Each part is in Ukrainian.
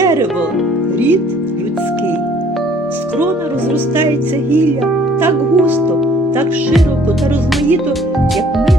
дерево рід людський. З крона розростається гілля так густо, так широко та розмаїто, як ми.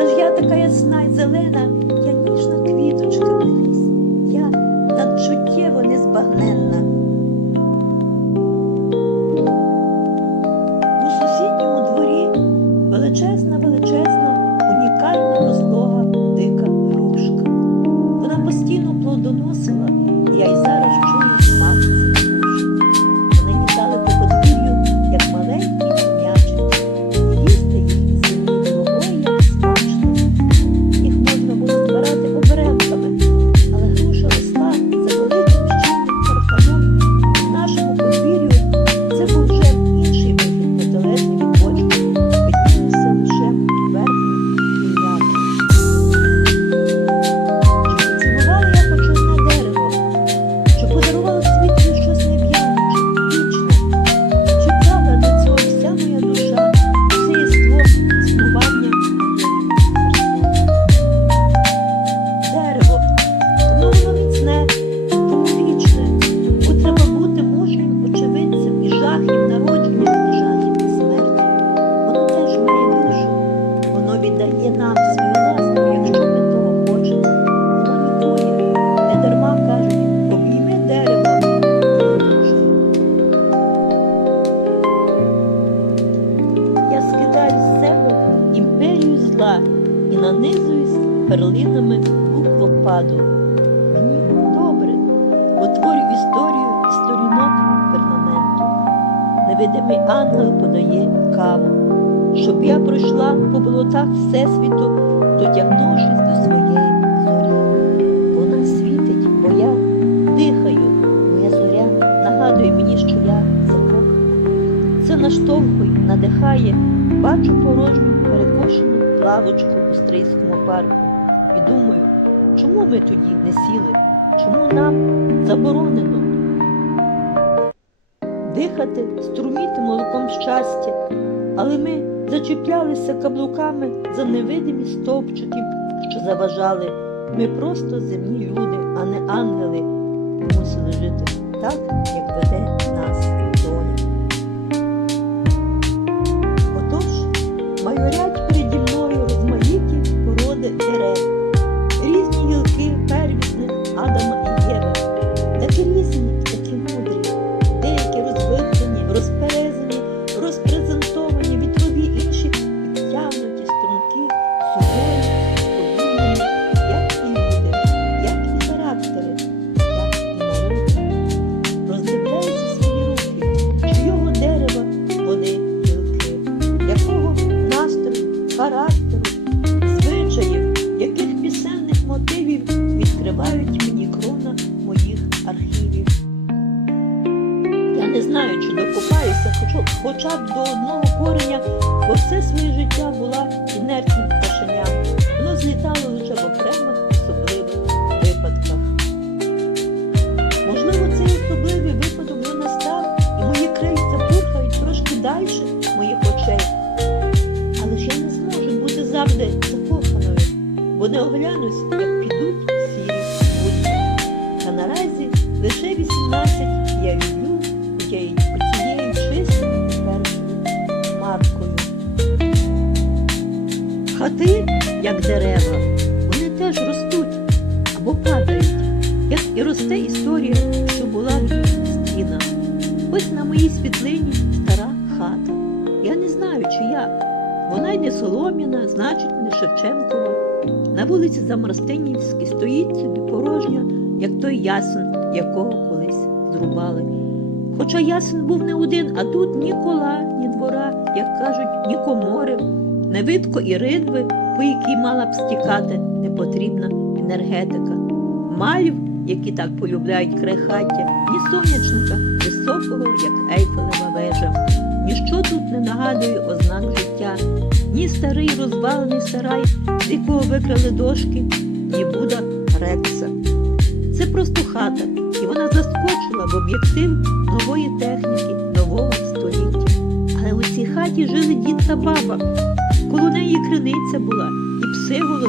Та ж я така ясна й зелена, я ніжна квіточка нехрісь, я надчуттєво незбагненна. дає нам свій ласку, якщо ми того хочемо, то ніколи не дарма кажуть, обійми дерево. Я скидаю з себе імперію зла і нанизуюсь перлинами буквопаду. Мені добре, утворю історію і сторінок пернаменту. Невидимий ангел подає каву щоб я пройшла по болотах Всесвіту, дотягнувшись до своєї зорі. Вона світить, бо я дихаю, моя зоря нагадує мені, що я закохана. Це наштовхує, надихає, бачу порожню, перекошену лавочку у стрийському парку. І думаю, чому ми тоді не сіли? Чому нам заборонено? Дихати, струміти молоком щастя, але ми зачіплялися каблуками за невидимі стовпчики, що заважали. Ми просто земні люди, а не ангели, мусили жити так, як веде нас доля. Отож, майорять. Не знаю, чи докопаюся хоча, б до одного кореня, бо все своє життя була інертним пташеням. Воно злітало лише в окремих особливих випадках. Можливо, цей особливий випадок вже настав, і мої крильця пурхають трошки далі моїх очей. Але ж я не зможу бути завжди закоханою, бо не оглянусь, як підуть сірі будні. Та наразі лише 18 я люблю тією цією чистою маркою. Хати, як дерева, вони теж ростуть або падають, як і росте історія, що була в стінах. Ось на моїй світлині стара хата. Я не знаю, чия. Вона й не солом'яна, значить, не Шевченкова. На вулиці Замарстинівській стоїть собі порожня, як той ясен, якого колись зрубали. Хоча ясен був не один, а тут ні кола, ні двора, як кажуть, ні комори, не видко і ридви, по якій мала б стікати непотрібна енергетика. Малів, які так полюбляють крайхаття, ні сонячника, високого, як Ейфелева вежа. Ніщо тут не нагадує ознак життя, ні старий розвалений сарай, з якого викрали дошки, ні Буда Рекса. Це просто хата, і вона заскочила в об'єктив нової техніки, нового століття. Але у цій хаті жили дід та баба. Коло неї криниця була, і пси голос.